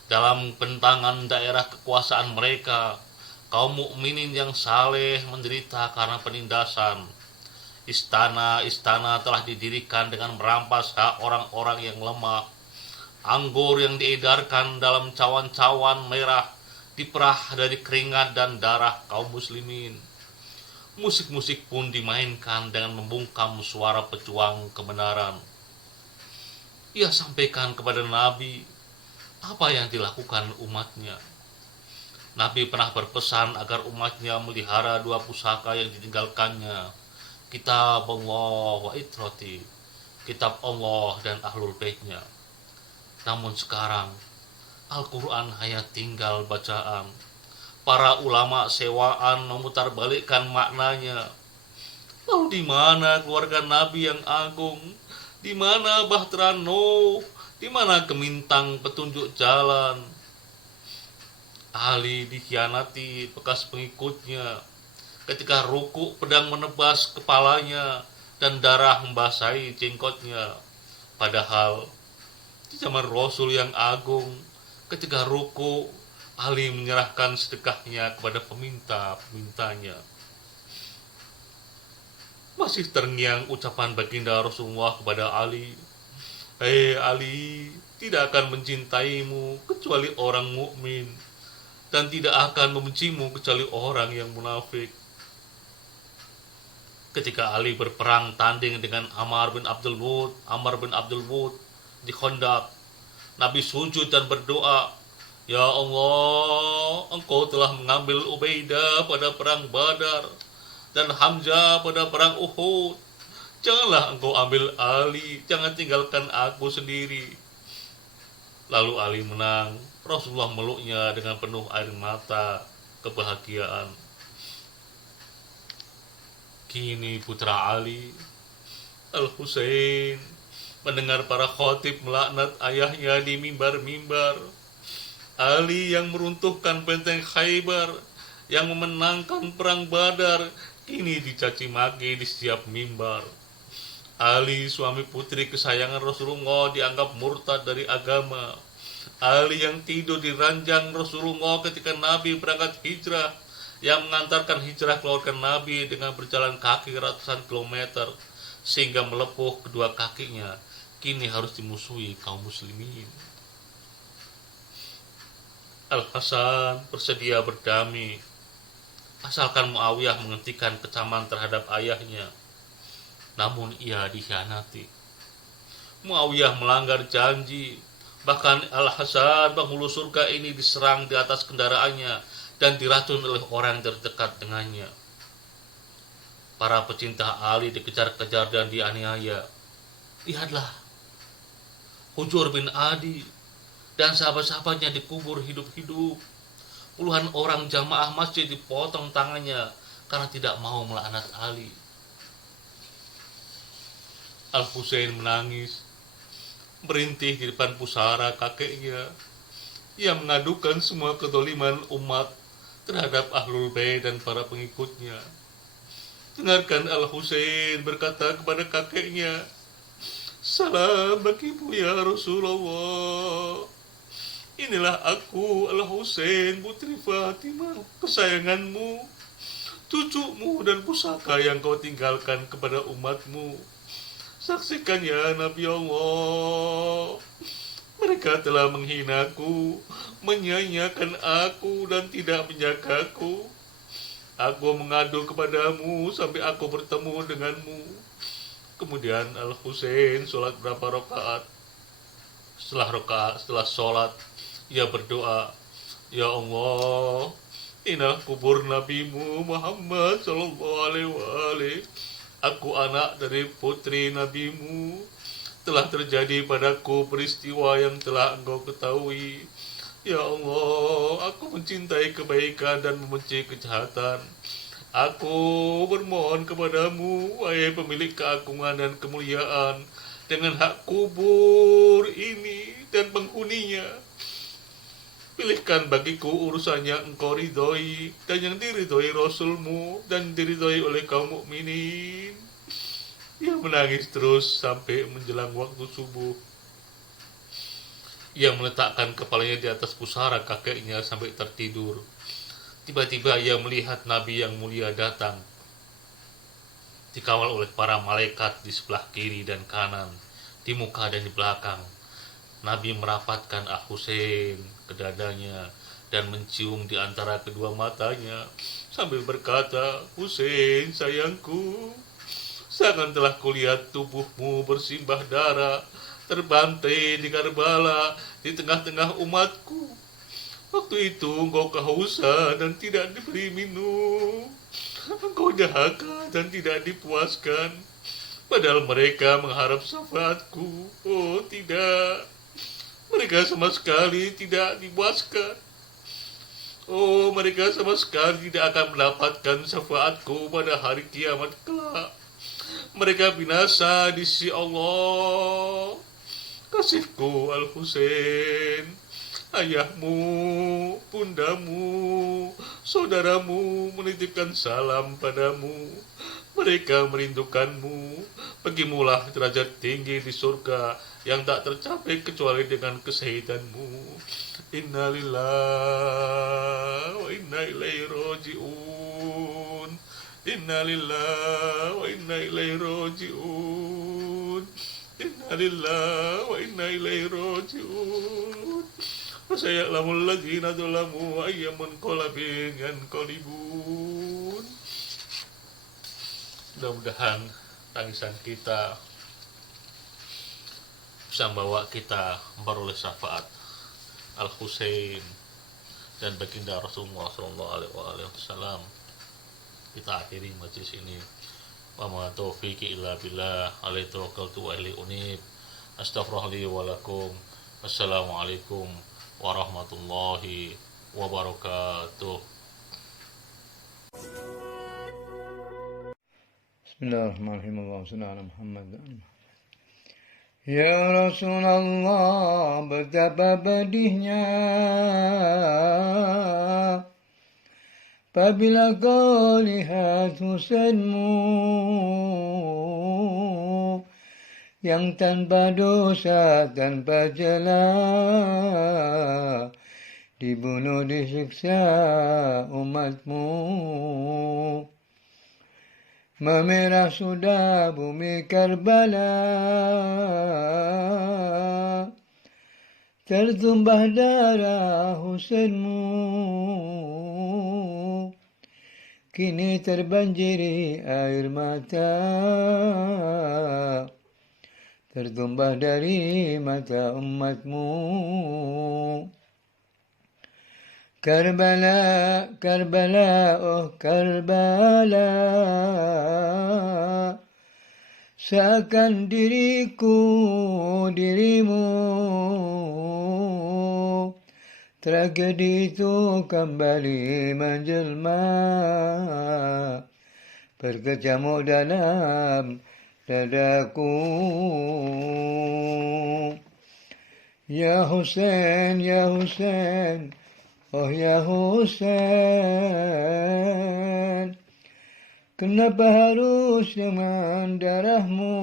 Dalam bentangan daerah kekuasaan mereka, kaum mukminin yang saleh menderita karena penindasan. Istana-istana telah didirikan dengan merampas hak orang-orang yang lemah. Anggur yang diedarkan dalam cawan-cawan merah diperah dari keringat dan darah kaum muslimin. Musik-musik pun dimainkan dengan membungkam suara pejuang kebenaran. Ia sampaikan kepada Nabi apa yang dilakukan umatnya. Nabi pernah berpesan agar umatnya melihara dua pusaka yang ditinggalkannya, kitab Allah wa itrati, kitab Allah dan ahlul baitnya. Namun sekarang Al-Quran hanya tinggal bacaan. Para ulama sewaan memutarbalikkan maknanya. Lalu di mana keluarga Nabi yang agung? Di mana Bahtera Nuh? Di mana gemintang petunjuk jalan? Ali dikhianati bekas pengikutnya. Ketika ruku pedang menebas kepalanya dan darah membasahi jenggotnya. Padahal di zaman Rasul yang agung, ketika ruku, Ali menyerahkan sedekahnya kepada peminta-pemintanya. Masih terngiang ucapan baginda Rasulullah kepada Ali, "Hei Ali, tidak akan mencintaimu kecuali orang mukmin, dan tidak akan membencimu kecuali orang yang munafik." Ketika Ali berperang tanding dengan Amr bin Abdul Wud di Khandaq, Nabi sujud dan berdoa, "Ya Allah, Engkau telah mengambil Ubaidah pada perang Badar dan Hamzah pada perang Uhud. Janganlah Engkau ambil Ali, jangan tinggalkan aku sendiri." Lalu Ali menang. Rasulullah meluknya dengan penuh air mata kebahagiaan. Kini putra Ali, Al-Husain, mendengar para khatib melaknat ayahnya di mimbar-mimbar. Ali yang meruntuhkan benteng Khaybar, yang memenangkan perang Badar, kini dicaci maki di setiap mimbar. Ali, suami putri kesayangan Rasulullah, dianggap murtad dari agama. Ali yang tidur di ranjang Rasulullah ketika Nabi berangkat hijrah, yang mengantarkan hijrah keluarga Nabi dengan berjalan kaki ratusan kilometer sehingga melepuh kedua kakinya, kini harus dimusuhi kaum muslimin. Al-Hasan bersedia berdamai asalkan Muawiyah menghentikan kecaman terhadap ayahnya. Namun ia dikhianati. Muawiyah melanggar janji. Bahkan Al-Hasan, penghulu surga ini, diserang di atas kendaraannya dan diracun oleh orang yang terdekat dengannya. Para pecinta Ali dikejar-kejar dan dianiaya. Lihatlah, Hujur bin Adi dan sahabat-sahabatnya dikubur hidup-hidup. Puluhan orang jamaah masjid dipotong tangannya karena tidak mau melaknat Ali. Al-Husain menangis, merintih di depan pusara kakeknya. Ia mengadukan semua kedoliman umat terhadap Ahlul Bait dan para pengikutnya. Dengarkan Al-Husain berkata kepada kakeknya, "Salam bagimu ya Rasulullah. Inilah aku Al-Husain putri Fatimah, kesayanganmu, cucumu dan pusaka yang kau tinggalkan kepada umatmu. Saksikan ya Nabi Allah. Mereka telah menghinaku, menyanyiakan aku dan tidak menjagaku. Aku mengadu kepadamu sampai aku bertemu denganmu." Kemudian Al-Husain sholat berapa rakaat. Setelah sholat, ia berdoa, "Ya Allah, inilah kubur Nabimu Muhammad sallallahu alaihi wasallam. Aku anak dari putri Nabimu. Telah terjadi padaku peristiwa yang telah Engkau ketahui. Ya Allah, aku mencintai kebaikan dan membenci kejahatan. Aku bermohon kepadamu, wahai pemilik keagungan dan kemuliaan, dengan hak kubur ini dan penghuninya. Pilihkan bagiku urusan yang Engkau ridhoi dan yang diridhoi Rasulmu dan diridhoi oleh kaum mukminin." Ia menangis terus sampai menjelang waktu subuh. Ia meletakkan kepalanya di atas pusara kakeknya sampai tertidur. Tiba-tiba ia melihat Nabi yang mulia datang, dikawal oleh para malaikat di sebelah kiri dan kanan, di muka dan di belakang. Nabi merapatkan Al-Husain ke dadanya dan mencium di antara kedua matanya sambil berkata, "Husein sayangku, seakan telah kulihat tubuhmu bersimbah darah, terbantai di Karbala di tengah-tengah umatku. Waktu itu engkau kehausan dan tidak diberi minum. Engkau dahaga dan tidak dipuaskan. Padahal mereka mengharap syafaatku. Oh tidak, mereka sama sekali tidak dipuaskan. Oh, mereka sama sekali tidak akan mendapatkan syafaatku pada hari kiamat kelak. Mereka binasa di sisi Allah. Kasihku Al-Husain, ayahmu, bundamu, saudaramu menitipkan salam padamu. Mereka merindukanmu. Bagimulah derajat tinggi di surga yang tak tercapai kecuali dengan kesahidanmu. Inna lillahi wa inna ilaihi raji'un. Inna lillahi wa inna ilaihi raji'un. Inna lillahi wa inna ilaihi raji'un. Wa saya'lamul ladzina dzalamu ayyamun qalbin yanqalibun. Mudah-mudahan tangisan kita bisa membawa kita memperoleh syafaat Al-Husain dan baginda Rasulullah SAW. Kita akhiri majlis ini. Wa ma taufiqi illa billah, alaihi tawakkaltu wa ilaihi unib. Astaghfirullahi wa lakum. Wassalamualaikum warahmatullahi wabarakatuh. Bismillahirrahmanirrahim. Allahumma shalli ala Muhammad. Ya Rasulullah, betapa pedihnya apabila kau lihat Husainmu yang tanpa dosa, tanpa celah, dibunuh, disiksa umatmu. Memerah sudah bumi Karbala, tertumpah darah Husainmu. Kini terbanjiri air mata, tertumpah dari mata umatmu. Karbala, Karbala, oh Karbala, seakan diriku, dirimu. Tragedi itu kembali menjelma, berkecamuk dalam dadaku. Ya Husain, ya Husain, oh ya Husain, kenapa harus dengan darahmu?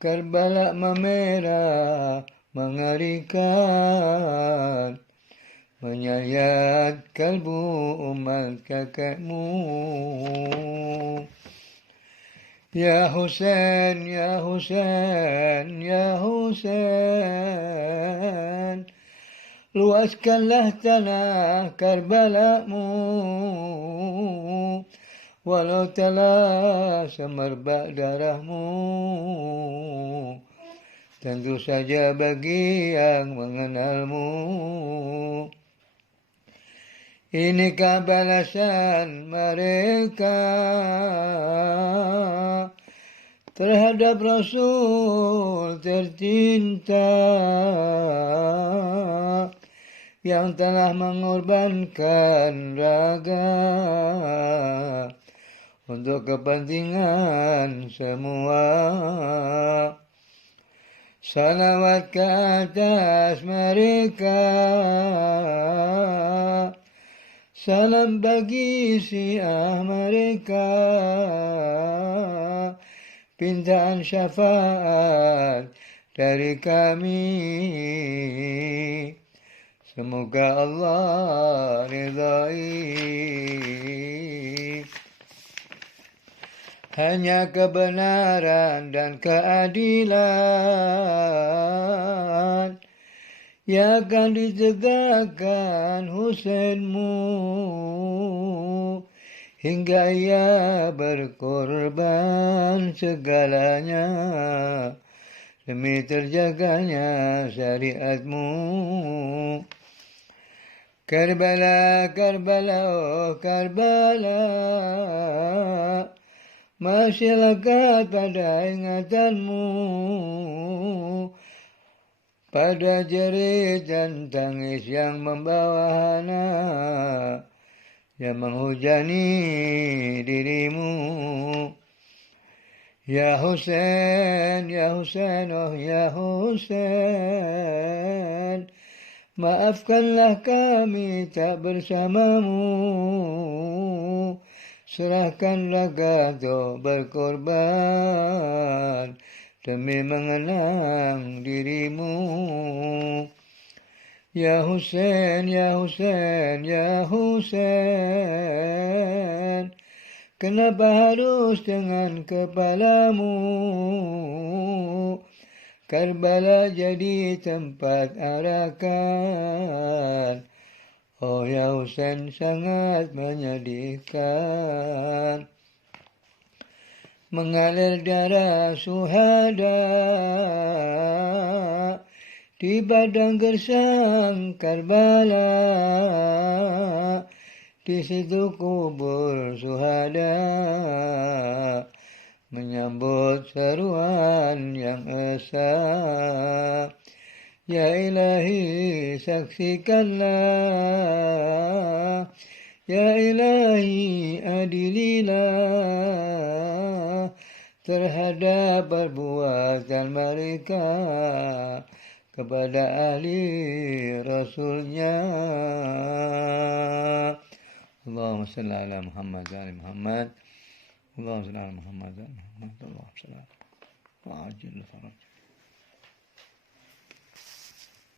Karbala memerah, mengerikan, menyayat kalbu umat kakekmu. Ya Husain, ya Husain, ya Husain, luaskanlah tanah Karbalamu, walau telah semerbak darahmu. Tentu saja bagi yang mengenalmu, inikah balasan mereka terhadap Rasul tercinta yang telah mengorbankan raga untuk kepentingan semua. Salawat ke atas mereka, salam bagi Syiah mereka, pintaan syafaat dari kami. Semoga Allah ridai. Hanya kebenaran dan keadilan yang akan ditegakkan Husainmu hingga ia berkorban segalanya demi terjaganya syariatmu. Karbala, Karbala, oh Karbala, masih lekat pada ingatanmu, pada jerit dan tangis yang membawa hana, yang menghujani dirimu. Ya Husain, ya Husain, oh ya Husain, maafkanlah kami tak bersamamu, serahkanlah gato berkorban demi mengenang dirimu. Ya Husain, ya Husain, ya Husain, kenapa harus dengan kepalamu Karbala jadi tempat arakan? Oh ya Husain, sangat menyedihkan. Mengalir darah syuhada di padang gersang Karbala, di situ kubur syuhada menyambut seruan yang esa. Ya Ilahi, saksikanlah, ya Ilahi, adililah terhadap perbuatan mereka kepada ahli Rasulnya. Allahumma salli ala Muhammad wa ali Muhammad. Allahumma salli ala Muhammad wa ali Muhammad. Allahumma salli ala Muhammad.